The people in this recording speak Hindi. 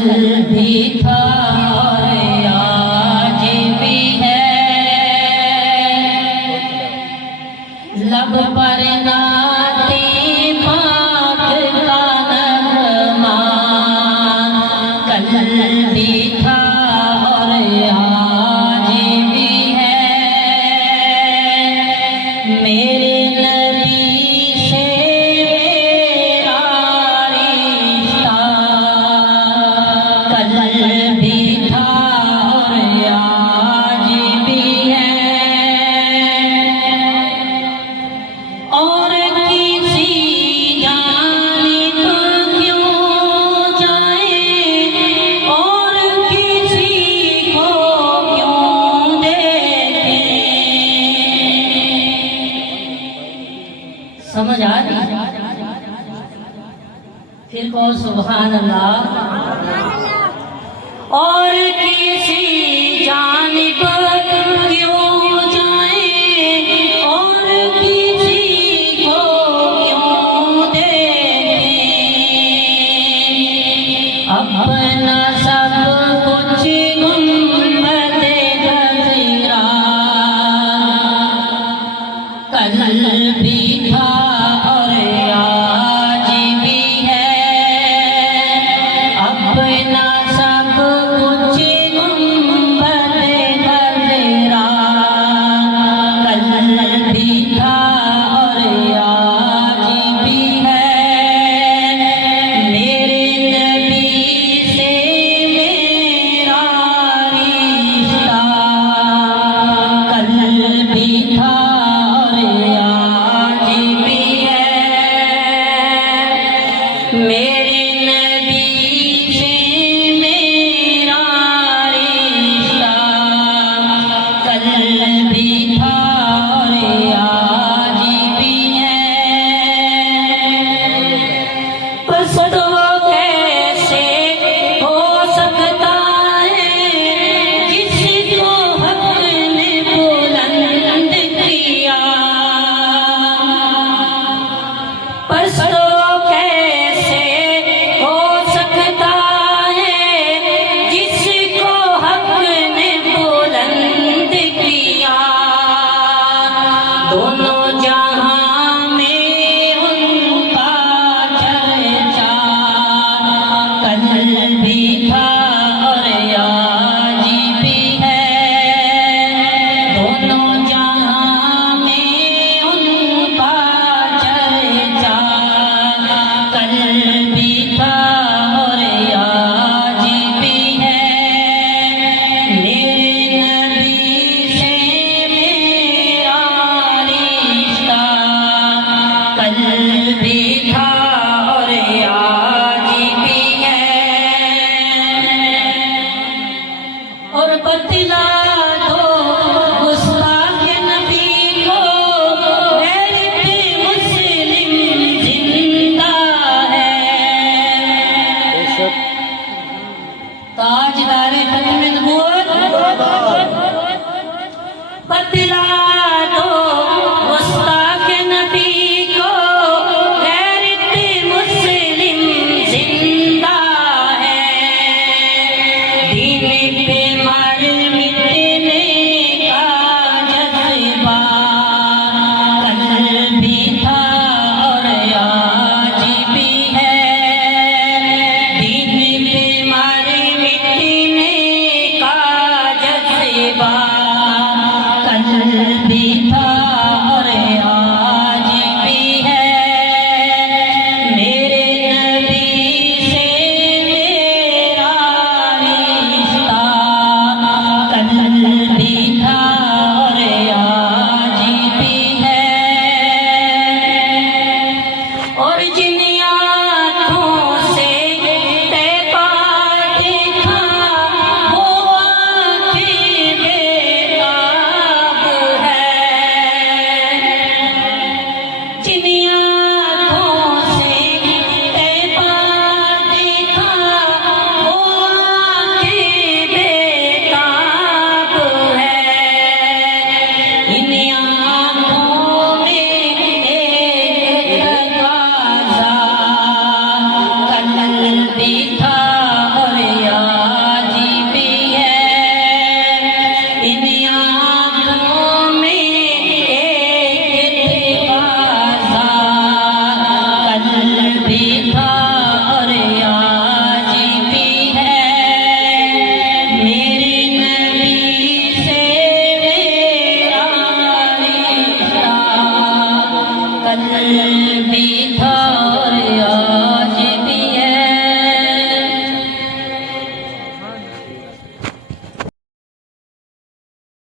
भी था और आज भी है, लब पर नाते पाक का नगमा, कल भी था और आज भी है। मेरे नबी से मेरा रिश्ता, कल भी था और आज भी है। और किसी जाने तो क्यों जाए, और किसी को क्यों देखे। समझ आ रही? फिर कहो सुभान अल्लाह। और किसी जाने पर क्यों जाए, और किसी को क्यों देखे। अपना सब कुछ गुंबदे गज़रा, कल भी था और आज भी है। अपना सब कुछ गुंबदे गज़रा, कल भी था और आज भी है। मेरे नबी से मेरा रिश्ता, कल भी था और आज भी है। मेरे नबी से मेरा रिश्ता, कल भी था और आज भी है। बस तो कैसे हो सकता है जिसको हक ने बुलंद किया। बस तो कैसे हो सकता है जिसको हक ने बुलंद किया। दोनों जहां में उनका चर्चा, कल भी था और आज भी है। दोनों जहां में उनका चर्चा, कल भी था और आज भी है। मेरे नबी से मेरा रिश्ता, कल भी था और आज भी है। और बतला दो गुस्ताख नबी को, गैरत मुस्लिम जिंदा है। ताजदारे खत्म नबूवत, बतला दो गुस्ताख नबी को, गैरत मुस्लिम जिंदा है। दीन पे मर मिटने का जज्बा, कल भी था और आज भी है। दीन पे मर मिटने का जज्बा, कल भी था और आज भी है। मेरे नबी से मेरा रिश्ता, कल भी था और आज भी है। और जिन आँखों से तैबा देखा, वो आँखें बेताब है। जिन आँखों से तैबा देखा, वो आँखें बेताब है। इन आँखों में एक तकाज़ा, कल भी था और कल्बी धार